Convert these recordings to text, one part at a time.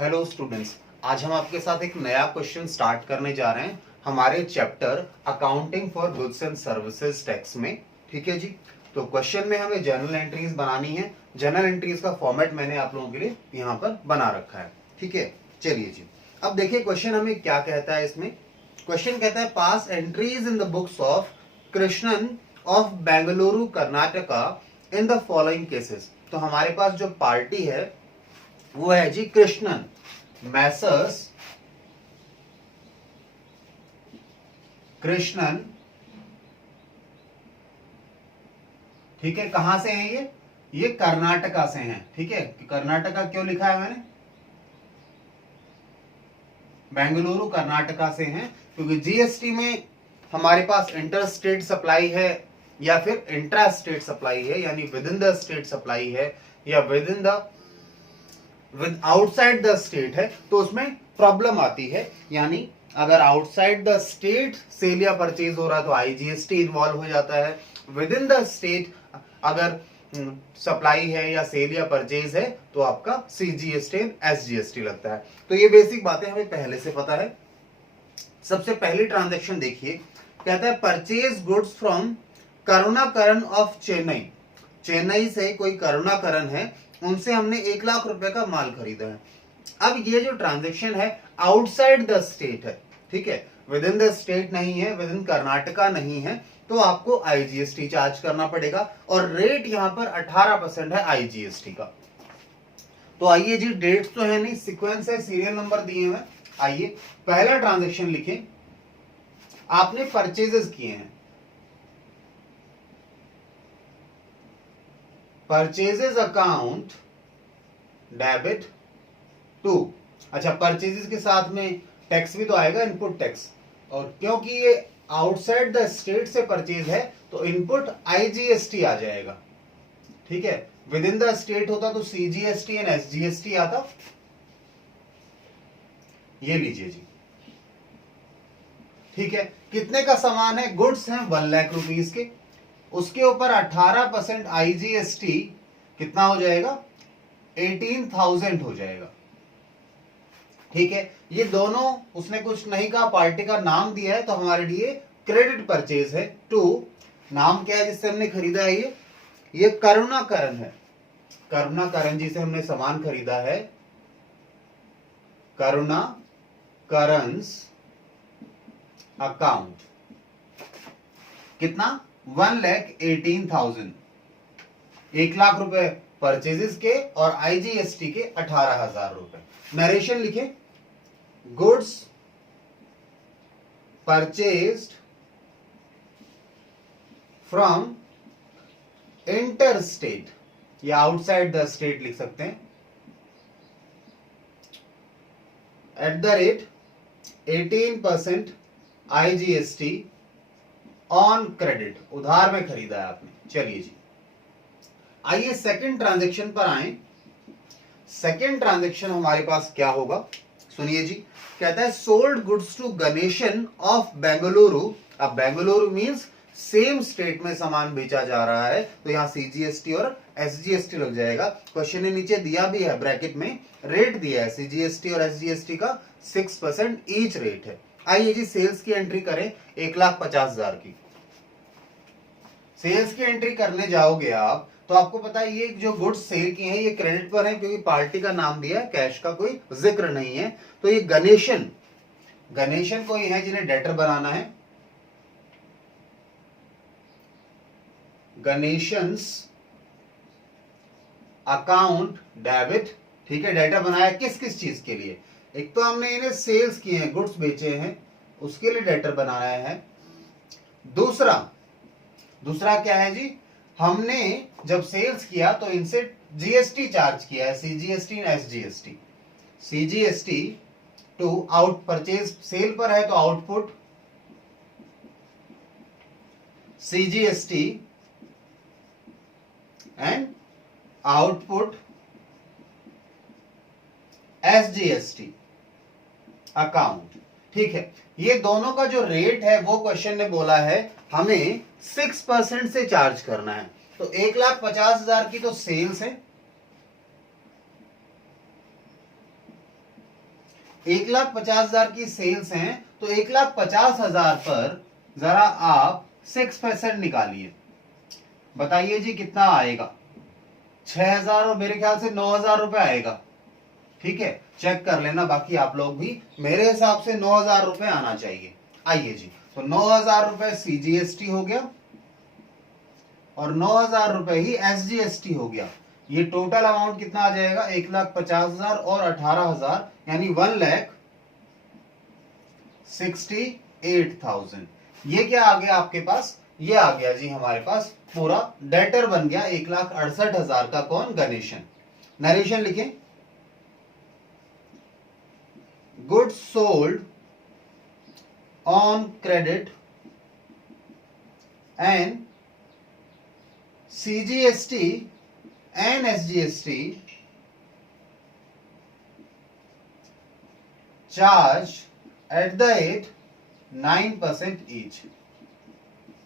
Hello students, आज हम आपके साथ एक नया क्वेश्चन स्टार्ट करने जा रहे हैं हमारे chapter accounting for goods and services tax में। ठीक है जी। तो क्वेश्चन में हमें जर्नल एंट्रीज बनानी है। जर्नल एंट्रीज का फॉर्मेट मैंने आप लोगों के लिए यहाँ पर बना रखा है। ठीक है, चलिए जी। अब देखिए क्वेश्चन हमें क्या कहता है। इसमें क्वेश्चन कहता है pass entries in the books of Krishnan of Bengaluru Karnataka in the following cases. तो हमारे पास जो पार्टी है वो है जी कृष्णन, मैसर्स कृष्णन। ठीक है, कहां से हैं ये कर्नाटका से हैं। ठीक है, कर्नाटका क्यों लिखा है मैंने, बेंगलुरु कर्नाटका से हैं क्योंकि जीएसटी में हमारे पास इंटर स्टेट सप्लाई है या फिर इंट्रा स्टेट सप्लाई है, यानी within the state supply है या with in the with outside the state है, तो उसमें प्रॉब्लम आती है। यानी अगर आउटसाइड द स्टेट सेल या परचेज हो रहा है तो आईजीएसटी इन्वॉल्व हो जाता है। विद इन द स्टेट अगर सप्लाई है या सेल या परचेज है तो आपका सीजीएसटी एंड एसजीएसटी लगता है। तो ये बेसिक बातें हमें पहले से पता है। सबसे पहली ट्रांजैक्शन देखिए, कहता है purchase goods from Karunakaran of Chennai. Chennai से कोई करुणाकरण है, उनसे हमने 1 लाख रुपए का माल खरीदा है। अब ये जो ट्रांजैक्शन है आउटसाइड द स्टेट है। ठीक है, विद इन द स्टेट नहीं है, विद इन कर्नाटका नहीं है, तो आपको आईजीएसटी चार्ज करना पड़ेगा और रेट यहां पर 18% है आईजीएसटी का। तो आइए जी, डेट्स तो है नहीं, सीक्वेंस है, सीरियल नंबर दिए हुए। आइए पहला ट्रांजैक्शन लिखें। आपने परचेजेस किए हैं, परचेजेस अकाउंट डेबिट टू। अच्छा, परचेजेस के साथ में टैक्स भी तो आएगा, इनपुट टैक्स। और क्योंकि ये आउटसाइड द स्टेट से परचेज है तो इनपुट आईजीएसटी आ जाएगा। ठीक है, विद इन द स्टेट होता तो सीजीएसटी एंड एसजीएसटी आता। ये लीजिए जी। ठीक है, कितने का सामान है, गुड्स हैं 1 लाख रुपीस के, उसके ऊपर 18% आईजीएसटी कितना हो जाएगा, 18,000 हो जाएगा। ठीक है, ये दोनों उसने कुछ नहीं कहा, पार्टी का नाम दिया है तो हमारे लिए क्रेडिट परचेज है। टू, नाम क्या है जिससे हमने खरीदा है, ये करुणाकरण है। करुणाकरण जी से हमने सामान खरीदा है, करुणाकरंस अकाउंट। कितना, 1,18,000। 1 लाख रुपए परचेजेस के और आईजीएसटी के 18,000 रुपए। नरेशन लिखे, goods purchased from inter state या आउटसाइड द स्टेट लिख सकते हैं, @ 18% आईजीएसटी ऑन क्रेडिट, उधार में खरीदा है आपने। चलिए जी, आइए सेकंड ट्रांजैक्शन पर आए। सेकंड ट्रांजैक्शन हमारे पास क्या होगा, सुनिए जी। कहता है sold goods to Ganesan of Bengaluru. अब बेंगलुरु मींस सेम स्टेट में सामान बेचा जा रहा है तो यहां सीजीएसटी और एसजीएसटी लग जाएगा। क्वेश्चन ने नीचे दिया भी है, ब्रैकेट में रेट दिया है, सीजीएसटी और एसजीएसटी का 6% ईच रेट है। आइए जी, सेल्स की एंट्री करें 1,50,000 की। सेल्स की एंट्री करने जाओगे आप तो आपको पता है ये जो गुड्स सेल किए हैं ये क्रेडिट पर है क्योंकि पार्टी का नाम दिया है, कैश का कोई जिक्र नहीं है। तो ये गणेशन, गणेशन कोई है जिन्हें डेटर बनाना है, गणेशंस अकाउंट डेबिट। ठीक है, डेटर बनाया किस किस चीज के लिए, एक तो हमने इन्हें सेल्स किए हैं, गुड्स बेचे हैं, उसके लिए डेटर बनाया है। दूसरा क्या है जी, हमने जब सेल्स किया तो इनसे जीएसटी चार्ज किया है, CGST and SGST. CGST to out purchase, sale पर है तो output, CGST and output SGST account. ठीक है, ये दोनों का जो रेट है वो क्वेश्चन ने बोला है हमें 6% से चार्ज करना है। तो 1,50,000 की तो सेल्स है, 1,50,000 की सेल्स हैं, तो 1,50,000 पर जरा आप 6% निकालिए, बताइए जी कितना आएगा। 6,000 और मेरे ख्याल से 9,000 रुपए आएगा। ठीक है, चेक कर लेना बाकी आप लोग भी, मेरे हिसाब से 9,000 रुपए आना चाहिए। आइए जी, तो 9,000 रुपए सीजीएसटी हो गया और 9,000 रुपए ही एसजीएसटी हो गया। ये टोटल अमाउंट कितना आ जाएगा, 1,50,000 और 18,000 यानी 1,68,000। ये क्या आ गया आपके पास, ये आ गया जी हमारे पास पूरा डेटर बन गया 1,68,000 का। कौन, गणेशन। नरेशन लिखें, goods sold on credit and CGST and SGST charge at the rate 9% each.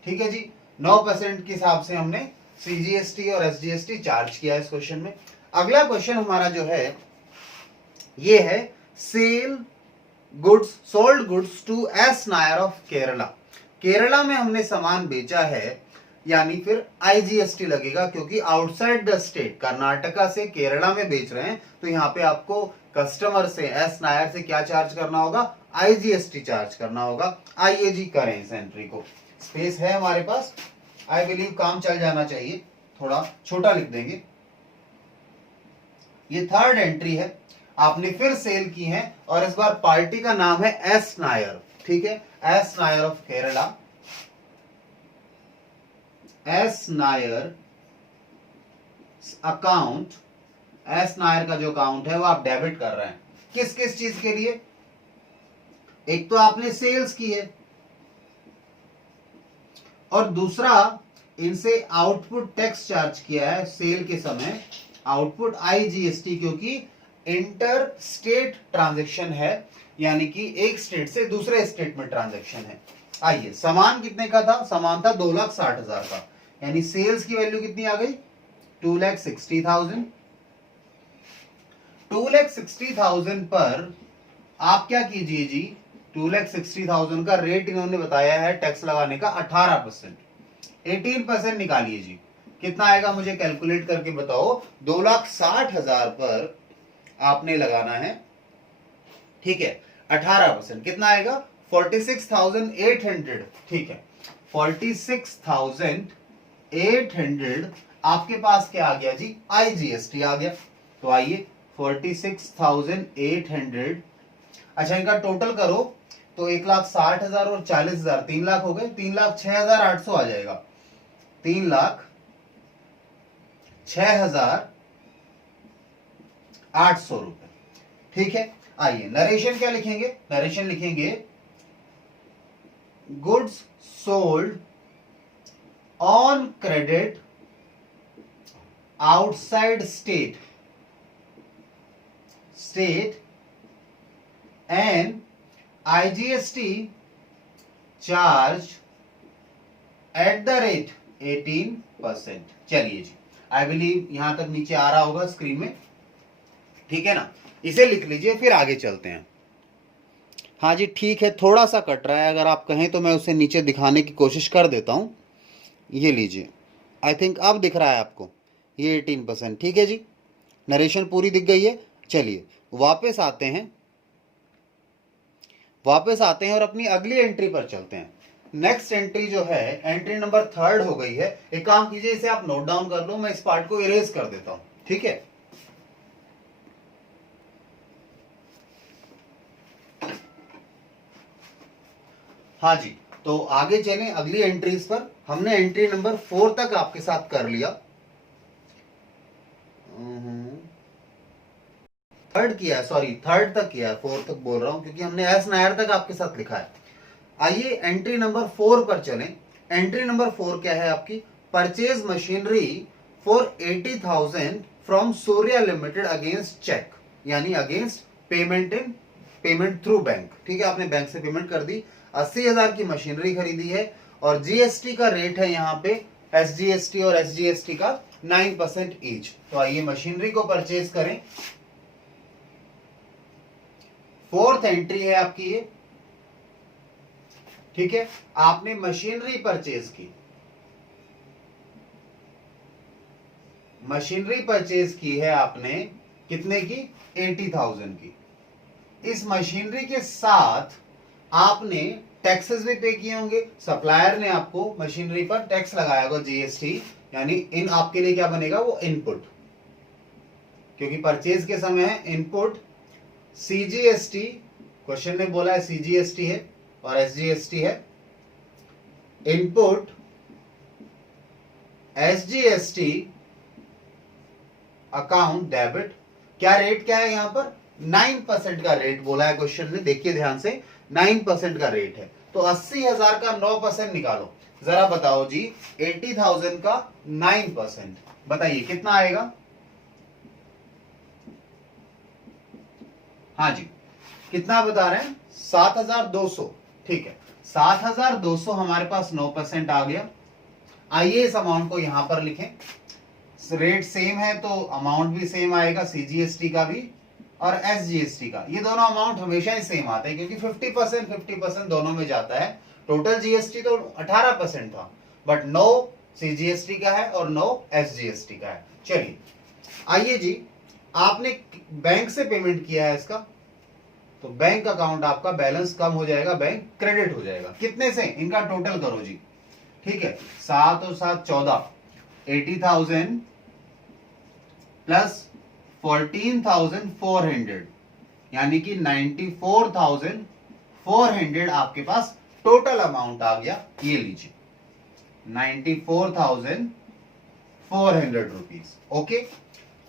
ठीक है जी, 9% के हिसाब से हमने सीजीएसटी और एसजीएसटी चार्ज किया इस क्वेश्चन में। अगला क्वेश्चन हमारा जो है ये है sale goods, sold goods to S Nair of Kerala. Kerala में हमने सामान बेचा है, यानी फिर आईजीएसटी लगेगा क्योंकि आउटसाइड द स्टेट, कर्नाटका से केरला में बेच रहे हैं, तो यहाँ पे आपको कस्टमर से, एस नायर से क्या चार्ज करना होगा, आईजीएसटी चार्ज करना होगा। आइए जी करें इस एंट्री को, स्पेस है हमारे पास, आई बिलीव काम चल जाना चाहिए, थोड़ा छोटा लिख देंगे। ये थर्ड एंट्री है, आपने फिर सेल की है और इस बार पार्टी का नाम है एस नायर। ठीक है, S Nair of Kerala, S Nair account, S Nair का जो अकाउंट है वो आप डेबिट कर रहे हैं। किस किस चीज के लिए, एक तो आपने सेल्स की है और दूसरा इनसे आउटपुट टैक्स चार्ज किया है सेल के समय, आउटपुट आईजीएसटी, क्योंकि इंटर स्टेट ट्रांजैक्शन है, यानी कि एक स्टेट से दूसरे स्टेट में ट्रांजैक्शन है। आइए, सामान कितने का था, सामान था 2,60,000 का, यानी सेल्स की वैल्यू कितनी आ गई, 2,60,000। 2,60,000 पर आप क्या कीजिए जी, 2,60,000 का रेट इन्होंने बताया है टैक्स लगाने का 18%, 18% निकालिए जी, कितना आएगा मुझे कैलकुलेट करके बताओ। 2,60,000 पर आपने लगाना है, ठीक है, 18%, कितना आएगा, 46,800। ठीक है, 46,800 आपके पास क्या आ गया जी, आईजीएसटी आ गया। तो आइए 46,800, अच्छा इनका टोटल करो तो 1,60,000 और 40,000 3 लाख हो गए, 3,06,800 आ जाएगा, 3,06,800 रुपए। ठीक है, आइए नरेशन क्या लिखेंगे, नरेशन लिखेंगे goods sold on credit outside state and IGST charge at the rate 18%। चलिए जी, आई बिलीव यहां तक नीचे आ रहा होगा स्क्रीन में, ठीक है ना, इसे लिख लीजिए फिर आगे चलते हैं। हाँ जी ठीक है, थोड़ा सा कट रहा है, अगर आप कहें तो मैं उसे नीचे दिखाने की कोशिश कर देता हूं। ये लीजिए, आई थिंक अब दिख रहा है आपको, ये 18%। ठीक है जी, नरेशन पूरी दिख गई है। चलिए वापस आते हैं, और अपनी अगली एंट्री पर चलते हैं। नेक्स्ट एंट्री जो है, एंट्री नंबर 3 हो गई है। एक काम कीजिए, इसे आप नोट डाउन कर लो, मैं इस पार्ट को इरेज कर देता हूं, ठीक है। हाँ जी, तो आगे चलें अगली एंट्रीज पर। हमने एंट्री नंबर 4 तक आपके साथ कर लिया, थर्ड तक किया है, 4 तक बोल रहा हूं क्योंकि हमने एस नायर तक आपके साथ लिखा है। आइए एंट्री नंबर 4 पर चलें। एंट्री नंबर 4 क्या है आपकी, purchase machinery for 80,000 from Surya limited against cheque, यानी अगेंस्ट पेमेंट थ्रू बैंक। ठीक है, आपने बैंक से पेमेंट कर दी, 80,000 की मशीनरी खरीदी है और जीएसटी का रेट है यहाँ पे, एसजीएसटी और एसजीएसटी का 9% ईच। तो आइए मशीनरी को परचेज करें फोर्थ एंट्री है आपकी ये, ठीक है। आपने मशीनरी परचेज की, मशीनरी परचेज की है आपने, कितने की? 80,000 की। इस मशीनरी के साथ आपने टैक्सेस भी पे किए होंगे, सप्लायर ने आपको मशीनरी पर टैक्स लगाया होगा, जीएसटी, यानी इन आपके लिए क्या बनेगा? वो इनपुट, क्योंकि परचेज के समय है इनपुट। सीजीएसटी, क्वेश्चन ने बोला है सीजीएसटी है और एसजीएसटी है। Input SGST account debit. क्या रेट क्या है यहां पर? 9% का रेट बोला है क्वेश्चन ने, देखिए ध्यान से, 9% का रेट है। तो 80,000 का 9% निकालो, जरा बताओ जी। 80,000 का 9%, बताइए कितना आएगा? हाँ जी, कितना बता रहे हैं? 7,200, ठीक है। 7,200 हमारे पास 9% आ गया। आइए इस अमाउंट को यहां पर लिखें। रेट सेम है तो अमाउंट भी सेम आएगा, सीजीएसटी का भी और एसजीएसटी का। ये दोनों अमाउंट हमेशा ही सेम आते हैं, क्योंकि 50% दोनों में जाता है। टोटल जीएसटी तो 18% था, बट 9 सीजीएसटी का है और 9 एसजीएसटी का है। चलिए, आइए जी, आपने बैंक से पेमेंट किया है इसका, तो बैंक अकाउंट आपका बैलेंस कम हो जाएगा, बैंक क्रेडिट हो जाएगा। कितने से? इनका टोटल करो जी, ठीक है। 7 और 7 14, 80,000 प्लस 14,400, यानी कि 94,400 आपके पास टोटल अमाउंट आ गया। ये लीजिए 94,400 रुपीज। ओके,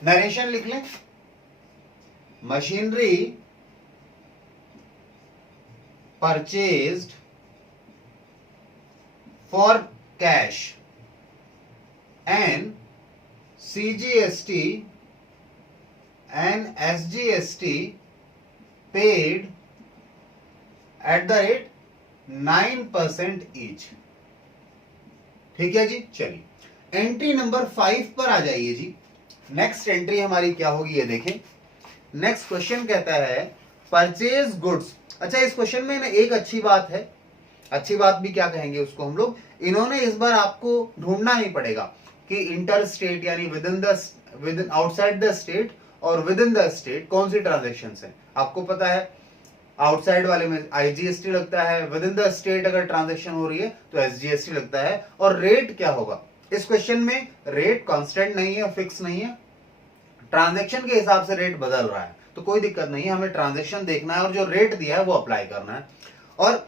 नरेशन लिख लें। Machinery purchased for cash and CGST and SGST paid at the rate 9% each, ठीक है जी। चलिए, एंट्री नंबर 5 पर आ जाइए जी। नेक्स्ट एंट्री हमारी क्या होगी ये देखें। नेक्स्ट क्वेश्चन कहता है परचेज गुड्स। अच्छा, इस क्वेश्चन में ना एक अच्छी बात है, अच्छी बात भी क्या कहेंगे उसको हम लोग, इन्होंने इस बार आपको ढूंढना नहीं पड़ेगा कि इंटर स्टेट यानी with in outside the state और विद इन द स्टेट कौन सी ट्रांजेक्शन है। आपको पता है आउटसाइड वाले में आईजीएसटी लगता है, विद इन द स्टेट अगर ट्रांजेक्शन हो रही है तो एसजीएसटी लगता है। और रेट क्या होगा इस क्वेश्चन में? रेट कांस्टेंट नहीं है, फिक्स नहीं है, ट्रांजेक्शन के हिसाब से रेट बदल रहा है, तो कोई दिक्कत नहीं है, हमें ट्रांजेक्शन देखना है और जो रेट दिया है वो अप्लाई करना है। और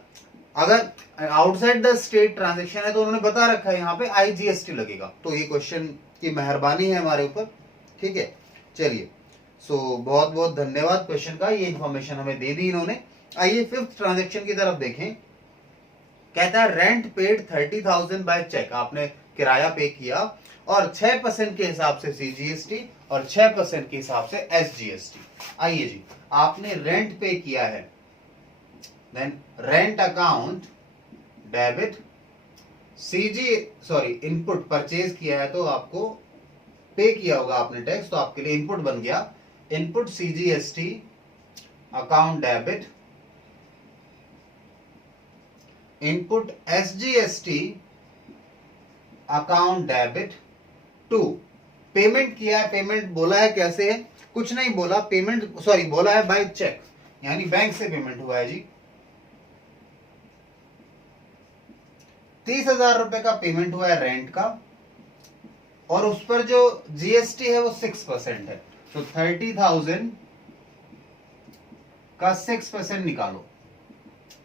अगर आउटसाइड द स्टेट ट्रांजेक्शन है तो उन्होंने बता रखा है यहाँ पे आईजीएसटी लगेगा, तो ये क्वेश्चन की मेहरबानी है हमारे ऊपर, ठीक है। चलिए, सो बहुत बहुत धन्यवाद क्वेश्चन का, ये इंफॉर्मेशन हमें दे दी इन्होंने। आइए फिफ्थ ट्रांजेक्शन की तरफ देखें। कहता है रेंट पेड 30,000 बाय चेक। आपने किराया पे किया और 6% के हिसाब से सीजीएसटी और 6% के हिसाब से एसजीएसटी। आइए जी, आपने रेंट पे किया है, then rent account debit, input purchase किया है तो आपको पे किया होगा आपने टैक्स, तो आपके लिए इनपुट बन गया। Input CGST account debit, input SGST account debit to. Payment किया है, पेमेंट बोला है कैसे है? कुछ नहीं बोला, पेमेंट बोला है बाय चेक, यानी बैंक से पेमेंट हुआ है जी। 30,000 रुपए का पेमेंट हुआ है रेंट का, और उस पर जो जीएसटी है वो 6% है, तो 30,000 का 6% निकालो,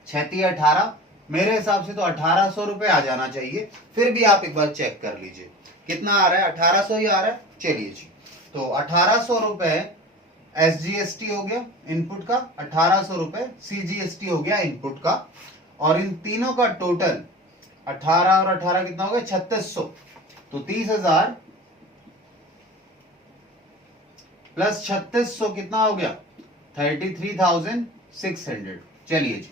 6×18, मेरे हिसाब से तो 1,800 रुपए आ जाना चाहिए। फिर भी आप एक बार चेक कर लीजिए कितना आ रहा है, 1,800 ही आ रहा है। चलिए जी, तो 1,800 रुपए एसजीएसटी हो गया इनपुट का, 1,800 रुपए सीजीएसटी हो गया इनपुट का, और इन तीनों का टोटल 18 और 18 कितना हो गया? 3,600। तो 30,000 प्लस 3,600 कितना हो गया? 33,600। चलिए जी,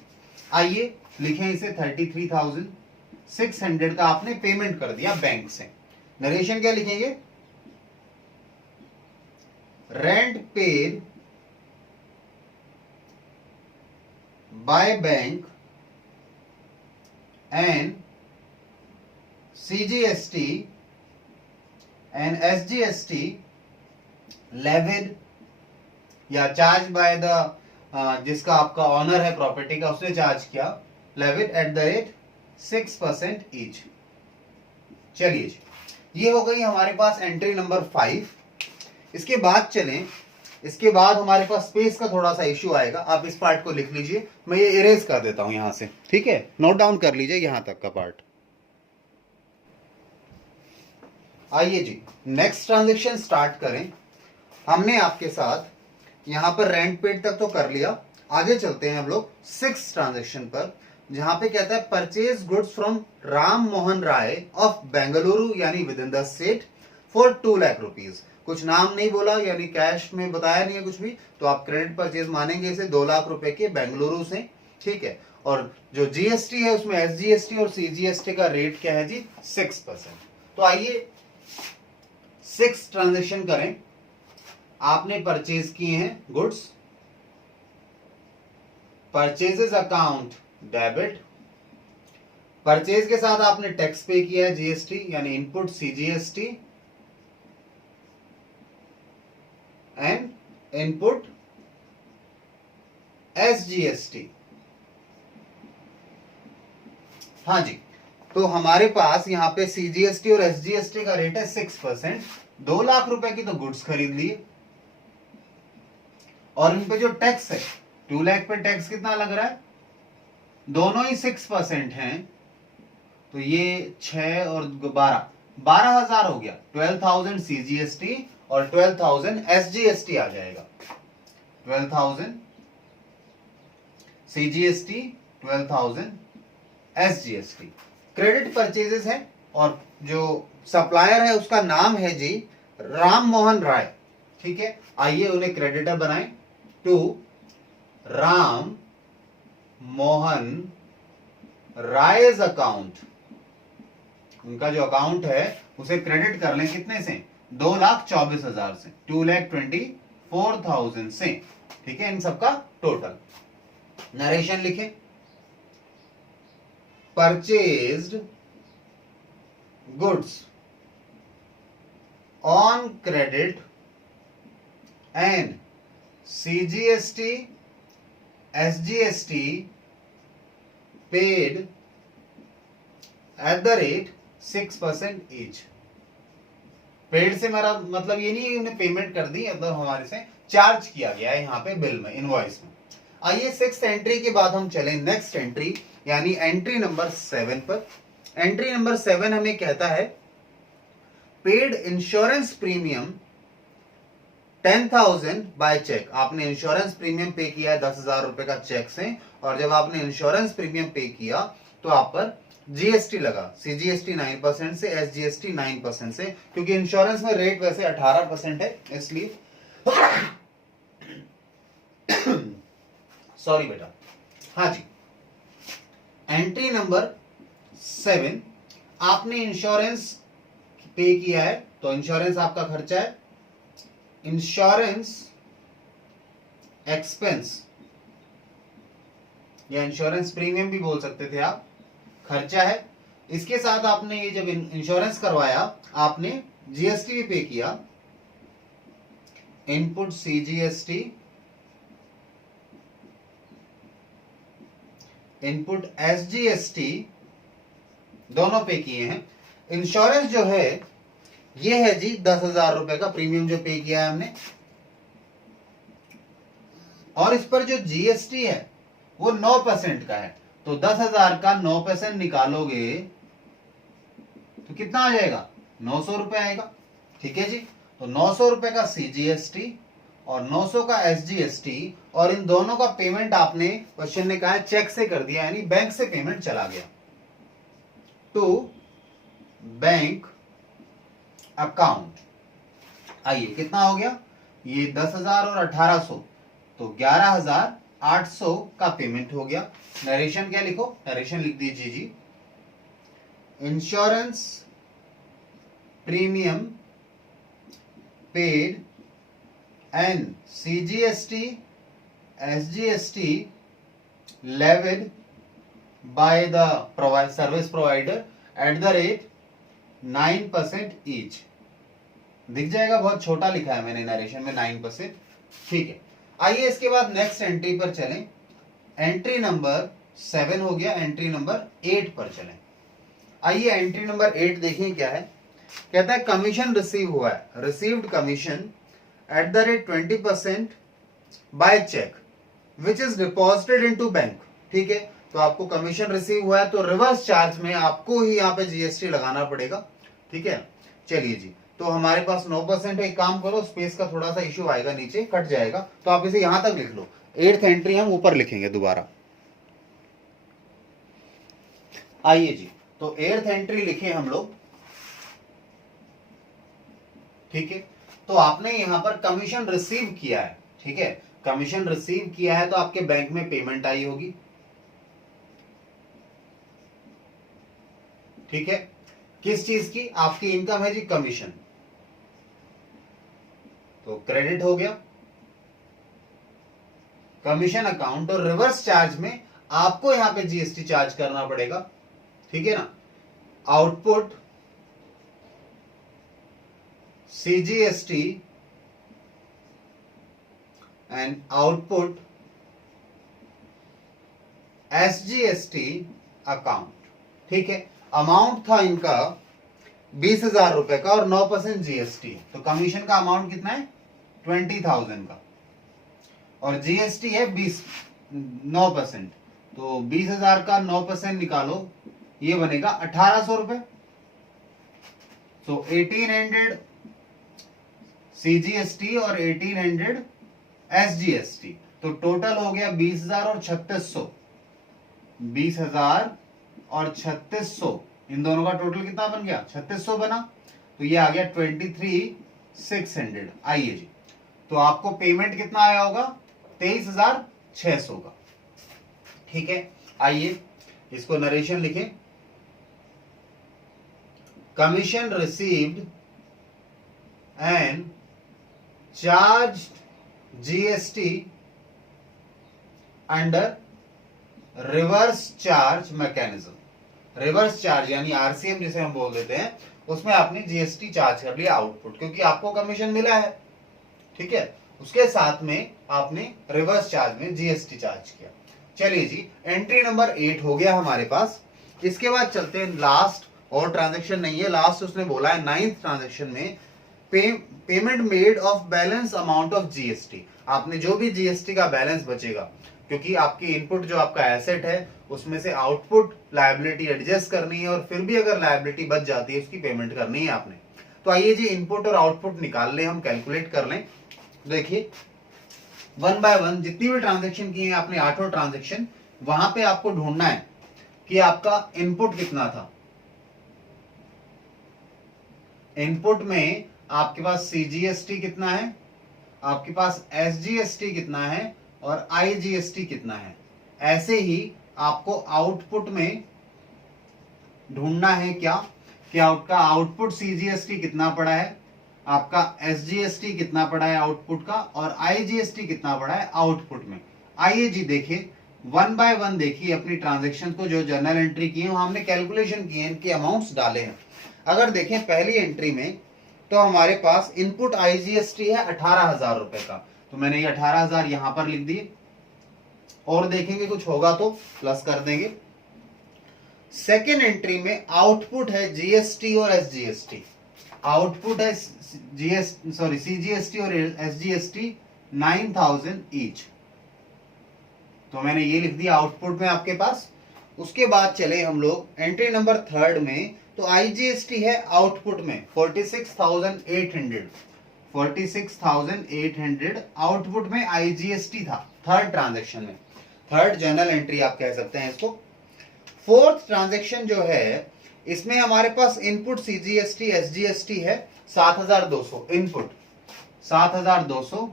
आइए लिखें इसे, 33,600 का आपने पेमेंट कर दिया बैंक से। नरेशन क्या लिखेंगे? Rent paid by bank and CGST and SGST levied या चार्ज बाय द जिसका आपका ऑनर है प्रॉपर्टी का, उसने चार्ज किया levied eight the rate 6% each. चलिए जी, ये हो गई हमारे पास एंट्री नंबर 5। इसके बाद चलें, इसके बाद हमारे पास स्पेस का थोड़ा सा इश्यू आएगा। आप इस पार्ट को लिख लीजिए, मैं ये इरेज कर देता हूं यहां से, ठीक है? नोट डाउन कर लीजिए यहां तक का पार्ट। आइए जी, नेक्स्ट ट्रांजेक्शन स्टार्ट करें। हमने आपके साथ यहां पर रेंट पेड तक तो कर लिया, आगे चलते हैं हम लोग 6 ट्रांजेक्शन पर, जहां पे कहता है purchase goods from Ram Mohan Rai of Bengaluru यानी within the state for 2 lakh rupees. कुछ नाम नहीं बोला, यानी कैश में बताया नहीं है कुछ भी, तो आप क्रेडिट परचेज मानेंगे इसे 2 लाख रुपए के बेंगलुरु से, ठीक है? और जो जीएसटी है उसमें एसजीएसटी और सीजीएसटी का रेट क्या है जी? 6%। तो आइए 6 ट्रांजेक्शन करें। आपने परचेज किए हैं goods, purchases account debit, purchase के साथ आपने टैक्स पे किया है जीएसटी यानी input CGST and input SGST. हाँ जी, तो हमारे पास यहां पे सीजीएसटी और एसजीएसटी का रेट है 6%। 2 लाख रुपए की तो गुड्स खरीद लिए, और इन पे जो टैक्स है 2 लाख पे टैक्स कितना लग रहा है? दोनों ही 6% हैं, तो ये 6 और 12,000 हो गया। 12,000 सीजीएसटी और 12,000 एसजीएसटी आ जाएगा। 12,000 सीजीएसटी, 12,000 एसजीएसटी। क्रेडिट परचेजेस है, और जो सप्लायर है उसका नाम है जी राम मोहन राय, ठीक है? आइए उन्हें क्रेडिटर बनाएं। टू राम मोहन रायज अकाउंट, उनका जो अकाउंट है उसे क्रेडिट कर लें कितने से? 2,24,000 से, 2,24,000 से, ठीक है? इन सबका टोटल। नरेशन लिखें, purchased goods on credit and CGST SGST paid eight the rate 6% each. Paid से मेरा मतलब ये नहीं उन्हें पेमेंट कर दी, मतलब हमारे से चार्ज किया गया है यहाँ पे बिल में, इनवॉइस में। आइए 6th एंट्री के बाद हम चलें नेक्स्ट एंट्री यानी एंट्री नंबर 7 पर। एंट्री नंबर 7 हमें कहता है paid insurance premium 10,000 by cheque. आपने इंश्योरेंस प्रीमियम पे किया है 10,000 रुपए का चेक से, और जब आपने इंश्योरेंस प्रीमियम पे किया तो आप पर जीएसटी लगा, सीजीएसटी 9% से, एसजीएसटी 9% से, क्योंकि इंश्योरेंस में रेट वैसे 18% है इसलिए। सॉरी बेटा। हाँ जी, एंट्री नंबर 7, आपने इंश्योरेंस पे किया है तो इंश्योरेंस आपका खर्चा है। इंश्योरेंस एक्सपेंस या इंश्योरेंस प्रीमियम भी बोल सकते थे आप, खर्चा है। इसके साथ आपने ये जब इंश्योरेंस करवाया आपने जीएसटी भी पे किया, इनपुट सीजीएसटी, इनपुट एसजीएसटी, दोनों पे किए हैं। इंश्योरेंस जो है ये है जी 10,000 रुपए का प्रीमियम जो पे किया है हमने, और इस पर जो जीएसटी है वो 9% का है, तो 10,000 का 9% निकालोगे तो कितना आ जाएगा? 900 रुपए आएगा, ठीक है जी। तो 900 रुपए का सीजीएसटी और 900 का एसजीएसटी, और इन दोनों का पेमेंट आपने, क्वेश्चन ने कहा है चेक से कर दिया, यानी बैंक से पेमेंट चला गया टू बैंक अकाउंट। आइए कितना हो गया? ये 10,000 और 1,800, तो 11,800 का पेमेंट हो गया। नरेशन क्या लिखो? नरेशन लिख दीजिए जी, insurance premium paid and CGST SGST levied by the service provider at the rate 9% each। दिख जाएगा, बहुत छोटा लिखा है मैंने नरेशन में 9%। ठीक है, आइए इसके बाद नेक्स्ट एंट्री पर चलें। एंट्री नंबर 7 हो गया, एंट्री नंबर 8 पर चलें। आइए एंट्री नंबर 8 देखें क्या है। कहता है कमीशन रिसीव हुआ है, received commission at the rate 20% by cheque which is deposited into bank. ठीक है, तो आपको कमीशन रिसीव हुआ है तो रिवर्स चार्ज में आपको ही यहाँ पे जीएसटी लगाना पड़ेगा। ठीक है, चलिए जी, तो हमारे पास 9% है। एक काम करो, स्पेस का थोड़ा सा इश्यू आएगा, नीचे कट जाएगा, तो आप इसे यहां तक लिख लो। 8th एंट्री हम ऊपर लिखेंगे दोबारा। आइए जी, तो 8th एंट्री लिखे हम लोग। ठीक है, तो आपने यहां पर कमीशन रिसीव किया है। ठीक है, कमीशन रिसीव किया है तो आपके बैंक में पेमेंट आई होगी। ठीक है, किस चीज की? आपकी इनकम है जी कमीशन, तो क्रेडिट हो गया कमीशन अकाउंट, और रिवर्स चार्ज में आपको यहां पे जीएसटी चार्ज करना पड़ेगा। ठीक है ना, output CGST and output SGST account. ठीक है, अमाउंट था इनका 20,000 रुपए का और 9% जीएसटी, तो कमीशन का अमाउंट कितना है? 20,000 का, और जीएसटी है 9%, तो 20,000 का 9% निकालो, ये बनेगा 1,800 रुपए। तो 1,800 सीजीएसटी और 1,800 एसजीएसटी, तो टोटल हो गया 20,000 और 3,600। 20,000 और 3,600, इन दोनों का टोटल कितना बन गया? 3,600 बना, तो ये आ गया 23,600। आइए जी, तो आपको पेमेंट कितना आया होगा? 23,600 का। ठीक है, आइए इसको नरेशन लिखें। Commission received and charge GST under reverse charge mechanism. Reverse charge यानी आरसीएम जिसे हम बोल देते हैं, उसमें आपने जीएसटी चार्ज कर लिया आउटपुट, क्योंकि आपको कमीशन मिला है। ठीक है, उसके साथ में आपने रिवर्स चार्ज में जीएसटी चार्ज किया। चलिए जी, एंट्री नंबर 8 हो गया हमारे पास। इसके बाद चलते हैं लास्ट, और ट्रांजैक्शन नहीं है, लास्ट उसने बोला है 9th ट्रांजैक्शन में payment made of balance amount of GST. आपने जो भी जीएसटी का बैलेंस बचेगा, क्योंकि आपकी इनपुट जो आपका एसेट है उसमें से आउटपुट लायबिलिटी एडजस्ट करनी है, और फिर भी अगर लायबिलिटी बच जाती है उसकी पेमेंट करनी है आपने। तो आइए जी, इनपुट और आउटपुट निकाल लें, हम कैलकुलेट कर लें। देखिए 1 बाय 1 जितनी भी ट्रांजेक्शन की है आपने, 8 ट्रांजेक्शन, वहां पे आपको ढूंढना है कि आपका इनपुट कितना था। इनपुट में आपके पास सीजीएसटी कितना है, आपके पास एसजीएसटी कितना है, और आईजीएसटी कितना है। ऐसे ही आपको आउटपुट में ढूंढना है क्या, कि आपका आउटपुट सीजीएसटी कितना पड़ा है, आपका एसजीएसटी कितना पड़ा है आउटपुट का, और आईजीएसटी कितना पड़ा है आउटपुट में। आइए जी देखिए, 1 बाय 1 देखिए अपनी ट्रांजेक्शन को, जो जर्नल एंट्री की है वहां हमने कैलकुलेशन किए हैं, इनके अमाउंट्स डाले हैं। अगर देखें पहली एंट्री में, तो हमारे पास इनपुट आईजीएसटी है 18,000 रुपए का, तो मैंने ये 18,000 यहां पर लिख दिए, और देखेंगे कुछ होगा तो प्लस कर देंगे। सेकेंड एंट्री में आउटपुट है जीएसटी और एसजीएसटी, आउटपुट है सीजीएसटी और एसजीएसटी 9,000 ईच, तो मैंने ये लिख दिया आउटपुट में आपके पास। उसके बाद चले हम लोग एंट्री नंबर 3 में, तो आईजीएसटी है आउटपुट में 46,800, 46,800 आउटपुट में आईजीएसटी था, थर्ड ट्रांजैक्शन में, थर्ड जर्नल एंट्री आप कह सकते हैं इसको। फोर्थ ट्रांजैक्शन जो है, इसमें हमारे पास इनपुट सीजीएसटी एसजीएसटी है 7,200, इनपुट 7,200।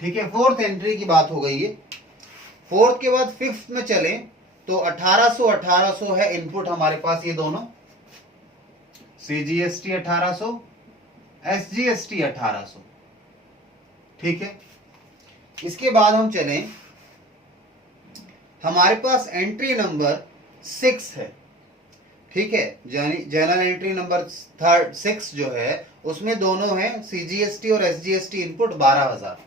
ठीक है, फोर्थ एंट्री की बात हो गई है। फोर्थ के बाद फिफ्थ में चले, तो 1800 है इनपुट हमारे पास, ये दोनों सीजीएसटी 1800, एसजीएसटी 1800। ठीक है, इसके बाद हम चलें, हमारे पास एंट्री नंबर 6 है, ठीक है, जर्नल एंट्री नंबर 6 जो है उसमें दोनों है सीजीएसटी और एसजीएसटी इनपुट 12,000,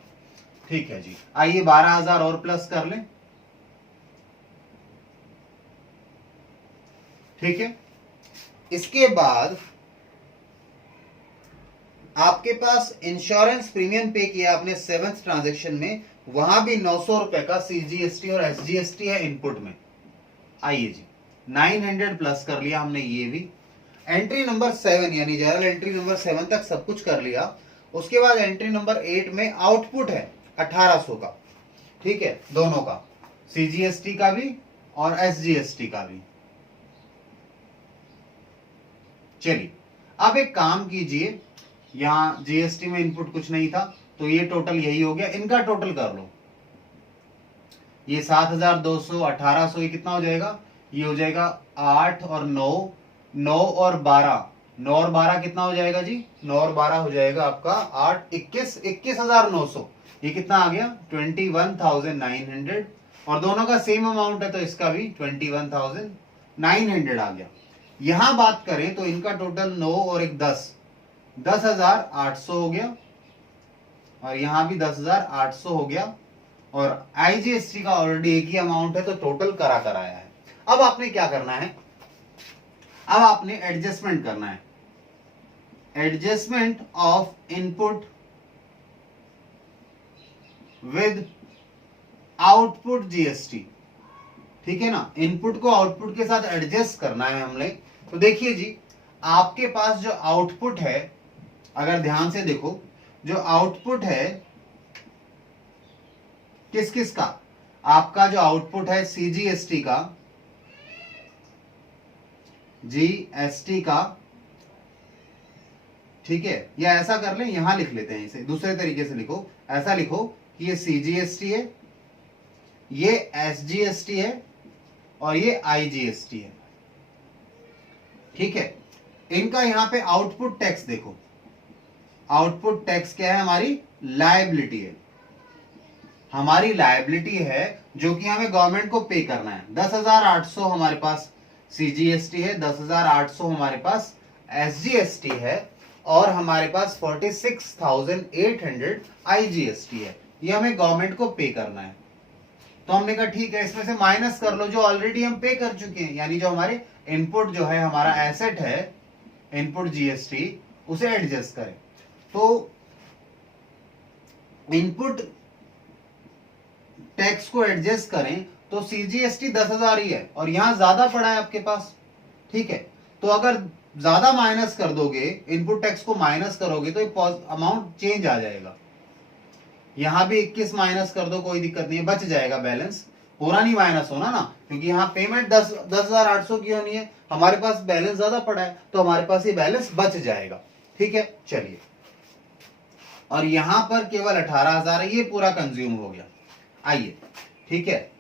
ठीक है जी। आइए 12,000 और प्लस कर लें, ठीक है। इसके बाद आपके पास इंश्योरेंस प्रीमियम पे किया आपने 7th ट्रांजेक्शन में, वहां भी 900 रुपए का सीजीएसटी और एसजीएसटी है इनपुट में। आइए जी 900 प्लस कर लिया हमने ये भी। एंट्री नंबर 7 यानी जर्नल एंट्री नंबर 7 तक सब कुछ कर लिया। उसके बाद एंट्री नंबर 8 में आउटपुट है 1800 का, ठीक है, दोनों का, सीजीएसटी का भी और एसजीएसटी का भी। चलिए अब एक काम कीजिए, यहां जीएसटी में इनपुट कुछ नहीं था तो ये टोटल यही हो गया, इनका टोटल कर लो। ये 7,200 1800 ये कितना हो जाएगा, ये हो जाएगा 8 और 9, 9 और 12, 9 और 12 कितना हो जाएगा जी, 9 और 12 हो जाएगा आपका 8, 21,900। ये कितना आ गया 21,900, और दोनों का सेम अमाउंट है तो इसका भी 21,900 आ गया। यहां बात करें तो इनका टोटल 9 और 1 10, 10,800 हो गया, और यहां भी 10,800 हो गया, और आईजीएसटी का ऑलरेडी एक ही अमाउंट है तो टोटल करा कराया है। अब आपने क्या करना है, अब आपने एडजस्टमेंट करना है, adjustment of input with output GST, ठीक है ना, इनपुट को आउटपुट के साथ एडजस्ट करना है हमने। तो देखिए जी, आपके पास जो आउटपुट है, अगर ध्यान से देखो, जो आउटपुट है किस किस का, आपका जो आउटपुट है सीजीएसटी का, जीएसटी का, ठीक है, या ऐसा कर लें, यहां लिख लेते हैं, इसे दूसरे तरीके से लिखो, ऐसा लिखो कि ये सीजीएसटी है, ये एसजीएसटी है, और ये आईजीएसटी है, ठीक है। इनका यहां पे आउटपुट टैक्स देखो, आउटपुट टैक्स क्या है, हमारी लायबिलिटी है, हमारी लायबिलिटी है जो कि हमें गवर्नमेंट को पे करना है। 10,800 हमारे पास सीजीएसटी है, 10,800 हमारे पास एसजीएसटी है, और हमारे पास 46,800 आईजीएसटी है। ये हमें गवर्नमेंट को पे करना है। तो हमने कहा ठीक है, इसमें से माइनस कर लो जो ऑलरेडी हम पे कर चुके हैं, यानी जो हमारे इनपुट जो है, हमारा एसेट है इनपुट जीएसटी, उसे एडजस्ट करें। तो इनपुट टैक्स को एडजस्ट करें तो सीजीएसटी 10,000 ही है, और यहां ज्यादा पड़ा है आपके पास, ठीक है। तो अगर ज्यादा माइनस कर दोगे, इनपुट टैक्स को माइनस करोगे तो अमाउंट चेंज आ जाएगा। यहां भी 21 माइनस कर दो, कोई दिक्कत नहीं है, बच जाएगा बैलेंस, पूरा नहीं माइनस होना ना, क्योंकि यहाँ पेमेंट 10,800 की होनी है, हमारे पास बैलेंस ज्यादा पड़ा है तो हमारे पास ये बैलेंस बच जाएगा, ठीक है। चलिए, और यहां पर केवल 18,000 है, ये पूरा कंज्यूम हो गया। आइए, ठीक है,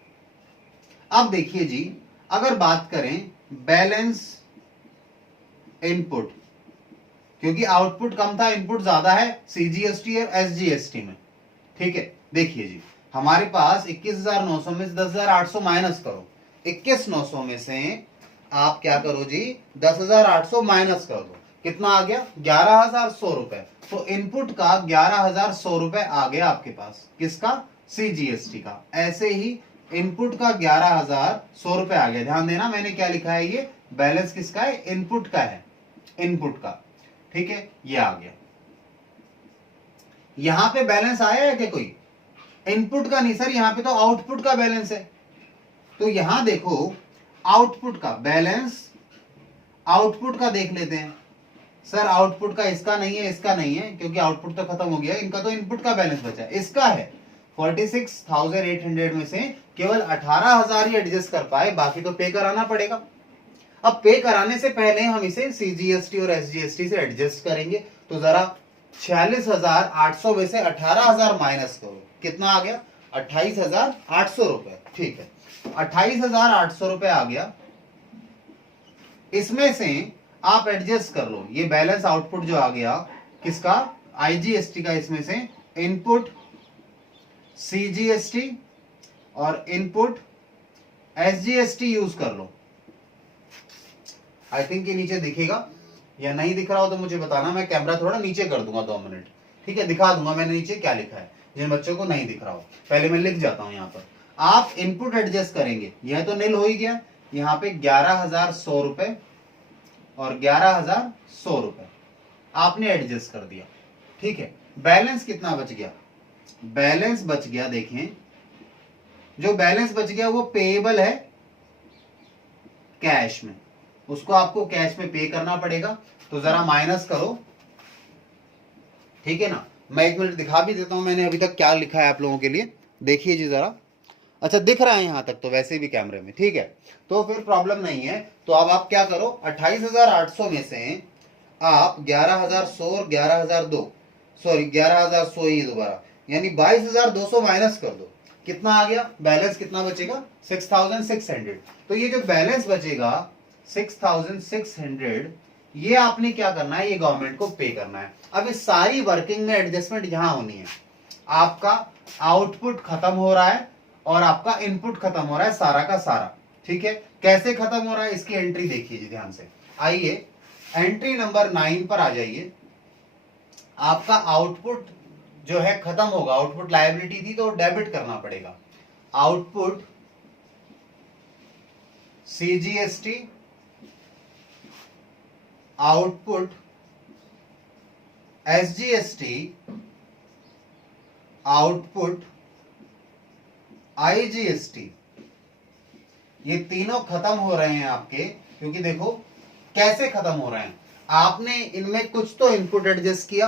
अब देखिए जी, अगर बात करें बैलेंस इनपुट, क्योंकि आउटपुट कम था, इनपुट ज्यादा है सीजीएसटी और एसजीएसटी में, ठीक है। देखिए जी, हमारे पास 21,900 में से 10,800 माइनस करो, 21,900 में से आप क्या करो जी, 10,800 माइनस कर दो, कितना आ गया 11,100 रुपए। तो इनपुट का 11,100 रुपए आ गया आपके पास, किसका, सीजीएसटी का। ऐसे ही इनपुट का 11,100 रुपए आ गया। ध्यान देना मैंने क्या लिखा है, ये बैलेंस किसका है, इनपुट का है, इनपुट का, ठीक है, ये आ गया। यहां पे बैलेंस आया है क्या कोई, इनपुट का नहीं सर, यहां पे तो आउटपुट का बैलेंस है। तो यहां देखो आउटपुट का बैलेंस, आउटपुट का देख लेते हैं। सर आउटपुट का इसका नहीं है, इसका नहीं है, क्योंकि आउटपुट तो खत्म हो गया, इनका तो इनपुट का बैलेंस बचा है, इसका है 46,800 में से केवल 18,000 ही एडजस्ट कर पाए, बाकी तो पे कराना पड़ेगा। अब पे कराने से पहले हम इसे सीजीएसटी और एसजीएसटी से एडजस्ट करेंगे। तो जरा 46,800 में से 18,000 माइनस करो, कितना आ गया 28,800 रुपए, ठीक है, 28,800 रुपए आ गया। इसमें से आप एडजस्ट कर लो, ये बैलेंस आउटपुट जो आ गया किसका, आईजीएसटी का, इसमें से इनपुट CGST और इनपुट SGST यूज कर लो। आई थिंक ये नीचे दिखेगा, या नहीं दिख रहा हो तो मुझे बताना, मैं कैमरा थोड़ा नीचे कर दूंगा 2 मिनट, ठीक है, दिखा दूंगा मैंने नीचे क्या लिखा है जिन बच्चों को नहीं दिख रहा हो। पहले मैं लिख जाता हूं यहाँ पर। आप इनपुट एडजस्ट करेंगे, यह तो नील हो ही गया, यहाँ पे 11,100 रुपए और 11,100 रुपए आपने एडजस्ट कर दिया, ठीक है। बैलेंस कितना बच गया? बैलेंस बच गया, देखें जो बैलेंस बच गया वो पेएबल है कैश में, उसको आपको कैश में पे करना पड़ेगा। तो जरा माइनस करो, ठीक है ना। मैं 1 मिनट दिखा भी देता हूं मैंने अभी तक क्या लिखा है आप लोगों के लिए, देखिए जी जरा। अच्छा दिख रहा है यहां तक तो वैसे भी कैमरे में, ठीक है, तो फिर प्रॉब्लम नहीं है। तो अब आप क्या करो, 28,800 में से आप 11,100 और 11,002 सॉरी 11,100 ही दोबारा, यानी 22,200 माइनस कर दो। कितना आ गया? बैलेंस कितना बचेगा? 6,600। तो ये जो बैलेंस बचेगा 6,600, ये आपने क्या करना है, ये गवर्नमेंट को पे करना है। अब इस सारी वर्किंग में एडजस्टमेंट यहां होनी है। आपका आउटपुट खत्म हो रहा है और आपका इनपुट खत्म हो रहा है, सारा का सारा, ठीक है। कैसे खत्म हो रहा है इसकी एंट्री देखिए जी ध्यान से। आइए एंट्री नंबर 9 पर आ जाइए। आपका आउटपुट जो है खत्म होगा, आउटपुट लायबिलिटी थी तो डेबिट करना पड़ेगा। Output CGST, output SGST, output IGST, ये तीनों खत्म हो रहे हैं आपके। क्योंकि देखो कैसे खत्म हो रहे हैं, आपने इनमें कुछ तो इनपुट एडजस्ट किया,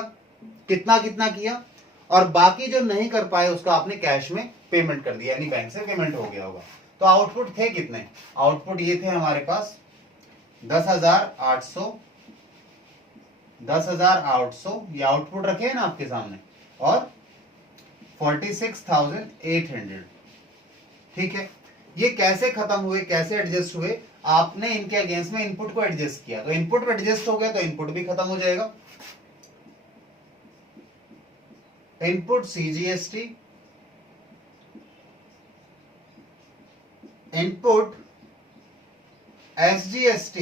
कितना कितना किया, और बाकी जो नहीं कर पाए उसका आपने कैश में पेमेंट कर दिया, यानी बैंक से पेमेंट हो गया होगा। तो आउटपुट थे कितने? आउटपुट ये थे हमारे पास 10,800, 10,800 ये आउटपुट रखे हैं ना आपके सामने, और 46,800, ठीक है। ये कैसे खत्म हुए, कैसे एडजस्ट हुए? आपने इनके अगेंस्ट में इनपुट को एडजस्ट किया, तो इनपुट में एडजस्ट हो गया तो इनपुट भी खत्म हो जाएगा। Input CGST, input SGST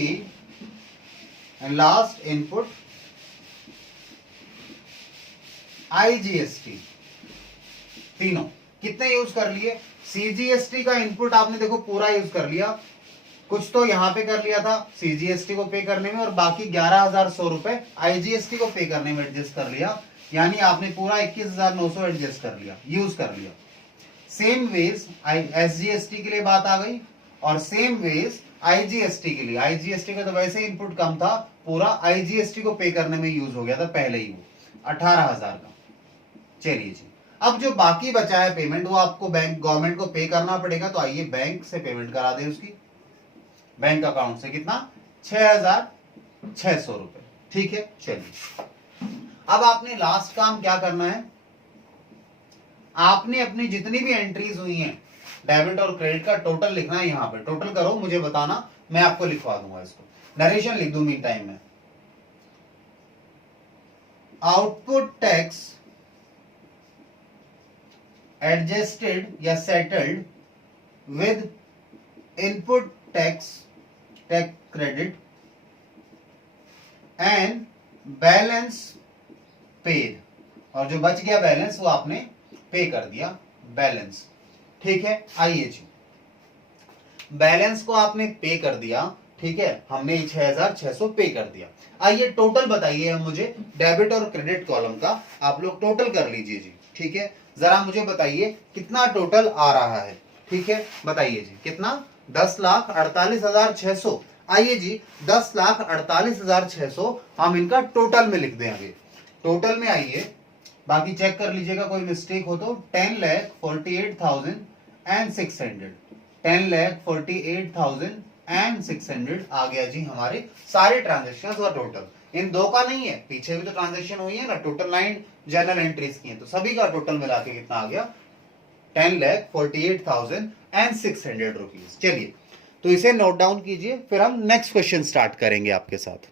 and last input IGST। तीनों कितने यूज कर लिए? CGST का इनपुट आपने देखो पूरा यूज कर लिया, कुछ तो यहां पे कर लिया था CGST को पे करने में, और बाकी 11,100 रुपए IGST को पे करने में एडजस्ट कर लिया, यानी आपने पूरा 21,900 एडजस्ट कर लिया, यूज कर लिया। सेम वेज SGST के लिए बात आ गई, और सेम वेज IGST के लिए। IGST का तो वैसे ही इनपुट कम था, पूरा IGST को पे करने में यूज हो गया था पहले ही, वो 18,000 का। चलिए जी, अब जो बाकी बचा है पेमेंट वो आपको बैंक गवर्नमेंट को पे करना पड़ेगा। तो आइए बैंक से पेमेंट करा दें उसकी, बैंक अकाउंट से। कितना? 6,600 रुपए, ठीक है। चलिए अब आपने लास्ट काम क्या करना है, आपने अपनी जितनी भी एंट्रीज हुई हैं डेबिट और क्रेडिट का टोटल लिखना है। यहां पे टोटल करो, मुझे बताना, मैं आपको लिखवा दूंगा इसको, नरेशन लिख दूं मीन टाइम में। आउटपुट टैक्स एडजस्टेड या settled with input tax credit and balance paid, और जो बच गया बैलेंस वो आपने पे कर दिया, बैलेंस, ठीक है। आइए जी, बैलेंस को आपने पे कर दिया, ठीक है, हमने 6,600 पे कर दिया। आइए टोटल बताइए अब मुझे, डेबिट और क्रेडिट कॉलम का आप लोग टोटल कर लीजिए जी, ठीक है। जरा मुझे बताइए कितना टोटल आ रहा है, ठीक है, बताइए जी कितना? 10,48,600। आइए जी 10,48,600 हम इनका टोटल में लिख दें। अभी टोटल में आइए, बाकी चेक कर लीजिएगा कोई मिस्टेक हो तो। 10,48,600, 10,48,600 आ गया जी हमारे सारे ट्रांजेक्शन का टोटल। इन दो का नहीं है, पीछे भी तो ट्रांजेक्शन हुई है ना, टोटल 9 जनरल एंट्रीज की है, तो सभी का टोटल मिला के कितना आ गया? 10,48,600 रुपीज। चलिए तो इसे नोट डाउन कीजिए, फिर हम नेक्स्ट क्वेश्चन स्टार्ट करेंगे आपके साथ।